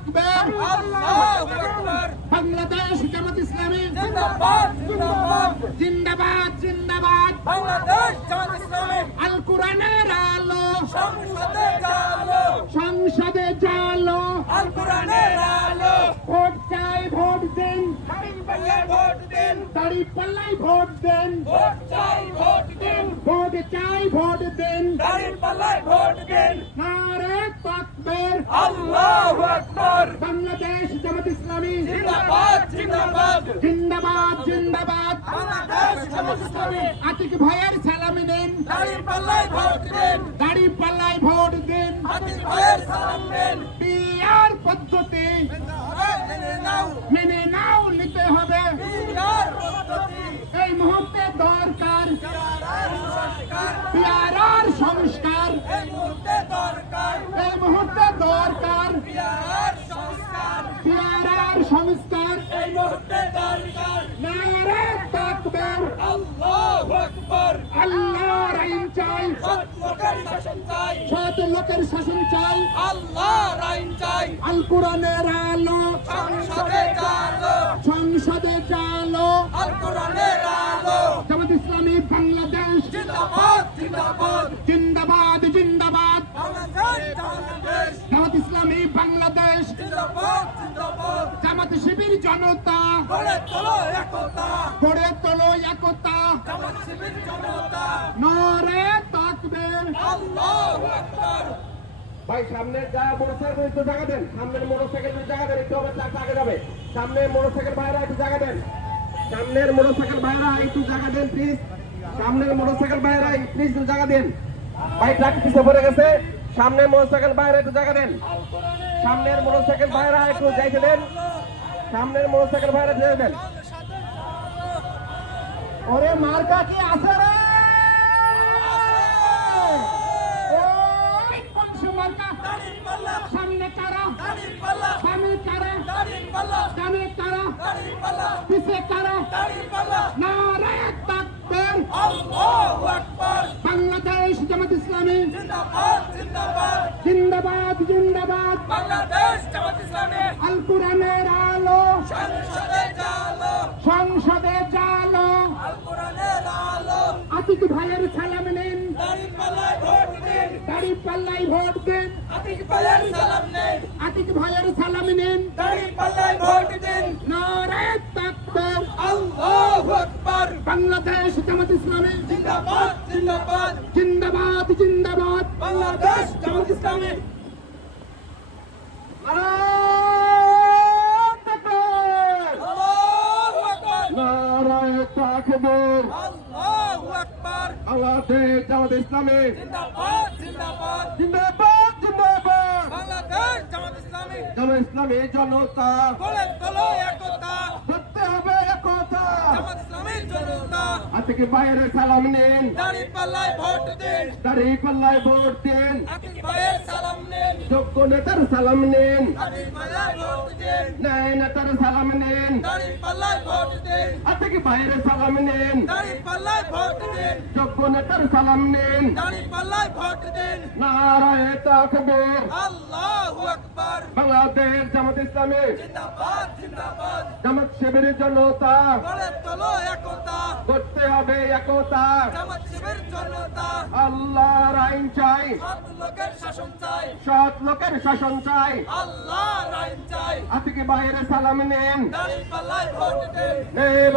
তাকবীর, আল্লাহু আকবার। বাংলাদেশ জামাত ইসলামী জিন্দাবাদ জিন্দাবাদ। জিন্দাবাদ জিন্দাবাদ। বাংলাদেশ জামাত ইসলামী আল কোরআনের আলো সংসদে জালো, সংসদে জালো, আল কোরআনের আলো। ভোট চাই ভোট দিন, দাঁড়িপাল্লায় ভোট দিন, দাঁড়িপাল্লায় ভোট দিন, ভোট চাই ভোট দিন, ভোট চাই ভোট দিন। দাঁড়িপাল্লায় ভোট দিন। নারে তাকবীর, আল্লাহু আকবার। বাংলাদেশ জামাত ইসলামী জিন্দাবাদ জিন্দাবাদ। জিন্দাবাদ জিন্দাবাদ। বাংলাদেশ জামাত ইসলামী আতিক ভাইয়ের সালামি নিন, দাঁড়িপাল্লায় ভোট দিন, দাঁড়িপাল্লায় ভোট দিন। আতিক ভাইয়ের সালাম দিন। পিআর পদ্ধতি মেনে নাও, মেনে নাও, নিতে হবে। পিয়ার পদ্ধতি, এই মুহূর্তে দরকার পিয়ার সংস্কার, পিআর সংস্কার, এই মুহূর্তে দরকার। এই মুহূর্তে দরকার পিয়ার সংস্কার, পিআর সংস্কার। এই মুহূর্তে দরকার। নারে তাকবীর, আল্লাহু আকবার। আল্লাহর আইন চাই, সৎ লোকের শাসন চাই, সৎ লোকের শাসন চাই। আল্লাহর আইন চাই। আল কোরআনের আলো সংসদে জালো, সংসদে চালো। আল কোরআনের আলো। জামাত ইসলামী বাংলাদেশ জিন্দাবাদ জিন্দাবাদ। জিন্দাবাদ জিন্দাবাদ। বাংলাদেশ বাংলাদেশ। জামাত ইসলামী বাংলাদেশ, জিন্দাবাদ জিন্দাবাদ। জামাত শিবির জনতা, গড়ে তোলো একতা, গড়ে তোলো একতা। জামাত শিবির জনতা। নারে তাকবীর, আল্লাহু আকবার। ভাই সামনে যা মোটরসাইকেল একটু জায়গা দেন, সামনের মোটরসাইকেল একটু জায়গা দেন, একটু আমার চাকা আগে যাবে। সামনের মোটরসাইকেল ভাইরা একটু জায়গা দেন, সামনের মোটরসাইকেল ভাইরা একটু জায়গা দেন প্লিজ। সামনের মোটরসাইকেল ভাইরা প্লিজ একটু জায়গা দেন। ভাই ট্রাক পিছে পড়ে গেছে, সামনের মোটরসাইকেল ভাইরা একটু জায়গা দেন। সামনের মোটরসাইকেল ভাইরা একটু যাইতে দেন, সামনের মোটরসাইকেল ভাইরা যেতে দেন। ওরে মার্কা কি আছে রে? ওই পঞ্চু মার্কা। দাঁড়িপাল্লা, সামনে কারা, দাঁড়িপাল্লা, সামনে কারা, দাঁড়িপাল্লা, ডানে কারা, দাঁড়িপাল্লা, পিছে কারা। দাঁড়িপাল্লা। নারে তাকবীর, আল্লাহু আকবার। বাংলাদেশ জামাত ইসলামী জিন্দাবাদ জিন্দাবাদ। জিন্দাবাদ জিন্দাবাদ। বাংলাদেশ জামাত ইসলামী আল কোরআনের আলো সংসদে জালো, সংসদে জালো। আল কোরআনের আলো। আতিক ভাইয়ের সালাম নিন, দাঁড়িপাল্লায় ভোট দিন, দাঁড়িপাল্লায় ভোট দিন। আতিক ভাইয়ের সালাম নিন, আতিক ভাইয়ের সালাম নিন। দাঁড়িপাল্লায় ভোট দিন। নারে তাকবীর, আল্লাহু আকবার। বাংলাদেশ জামাত ইসলামী জিন্দাবাদ জিন্দাবাদ। জিন্দাবাদ জিন্দাবাদ। বাংলাদেশ জামাত ইসলামী আল্লাহু আকবার। নারায়ে তাকবীর, আল্লাহু আকবার। বাংলাদেশ জামাত ইসলামী জিন্দাবাদ জিন্দাবাদ। জিন্দাবাদ জিন্দাবাদ। বাংলাদেশ জামাত ইসলামী জামাত ইসলামী জনতা, গড়ে তোলো একতা, করতে হবে একতা। জামাত ইসলামীর জনতা। আতিক ভাইয়ের সালাম নিন, দাঁড়িপাল্লায় ভোট দিন, দাঁড়িপাল্লায় ভোট দিন। আতিক ভাইয়ের সালাম নিন, যোগ্য নেতার সালাম নিন, দাঁড়িপাল্লায় ভোট দিন, ন্যায় নেতার সালাম নিন। দাঁড়িপাল্লায় ভোট দিন, আতিক ভাইয়ের সালাম নিন, দাঁড়িপাল্লায় ভোট দিন, যোগ্য নেতার সালাম নিন। দাঁড়িপাল্লায় ভোট দিন। নারায়ে তাকবীর, আল্লাহু আকবার। বাংলাদেশ জামাত ইসলামী জিন্দাবাদ জিন্দাবাদ। জামাত শিবিরের জনতা, গড়ে তোলো একতা, করতে হবে একতা। জামাত শিবির জনতা। আল্লাহর আইন চাই, সৎ লোকের শাসন চাই, সৎ লোকের শাসন চাই। আল্লাহর আইন চাই। আতিক ভাইয়ের সালাম নিন, দাঁড়িপাল্লায় ভোট দিন।